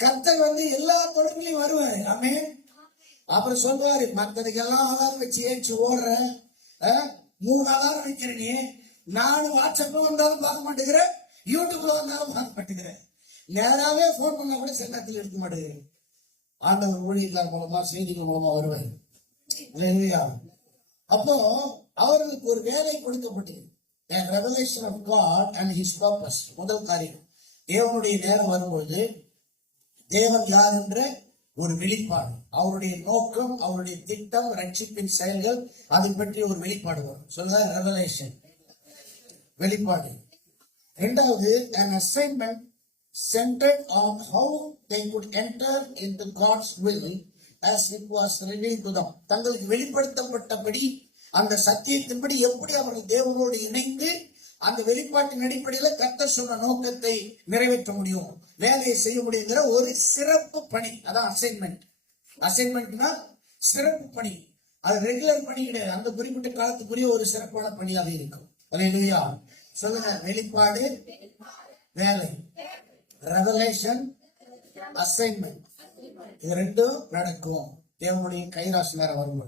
கர்த்தர் எல்லா தொழிலையும் வருவாரு. ஆமே. அப்புறம் சொல்வாரு, மற்றதுக்கெல்லாம் ஆதாரம் வச்சு ஏச்சு ஓடுற, 3 ஆதாரம் வைக்கிறேன். நீ 4 வாட்ஸ்அப்ல வந்தாலும் பார்க்க மாட்டேங்கிறேன், யூடியூப்ல வந்தாலும் பார்க்க மாட்டேங்கிறேன், நேராவே போன் பண்ணா கூட செல்லத்தில் எடுக்க மாட்டேங்கிறேன். ஆண்டவர் ஊழியர்கள் மூலமா செய்திகள் மூலமா வருவார். அப்போ அவர்களுக்கு ஒரு வேலை கொடுக்கப்பட்டது. Revelation of God and his purpose. முதல் காரியம், தேவனுடைய நேரம் வரும்பொழுது தேவன் யார் என்ற ஒரு வெளிப்பாடு, அவருடைய நோக்கம், அவருடைய திட்டம், ரட்சிப்பின் செயல்கள், அதை பற்றி ஒரு வெளிப்பாடு வரும். சொல்ல ரெவலேஷன், வெளிப்பாடு. இரண்டாவது, an assignment centered on how they could enter into God's will as it was revealed to them. தங்களுக்கு வெளிப்படுத்தப்பட்டபடி அந்த சத்தியத்தின்படி எப்படி அவர்கள் தேவனோடு இணைந்து அந்த வெளிப்பாட்டின் அடிப்படையில கர்த்தர் சொன்ன நோக்கத்தை நிறைவேற்ற முடியும், வேலையை செய்ய முடியுங்கிற ஒரு சிறப்பு பணி. அதான் அசைன்மெண்ட். அசைன்மெண்ட்னா சிறப்பு பணி. அது ரெகுலர் பணி கிடையாது, அந்த குறிப்பிட்ட காலத்துக்குரிய ஒரு சிறப்பான பணியாக இருக்கும். அல்லேலூயா. சொல்லுங்க, வெளிப்பாடு, வேலை. ரெவலேஷன், அசைன்மெண்ட், இது ரெண்டும் நடக்கும் தேவனுடைய கைராசி நேரம் வரும்போது.